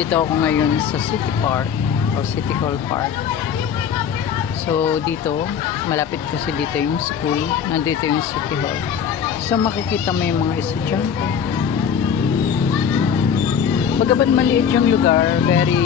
Nandito ako ngayon sa City Park o City Hall Park. So dito, malapit kasi dito yung school, nandito yung City Hall. So makikita mo yung mga estudyante. Bagaman maliit yung lugar, very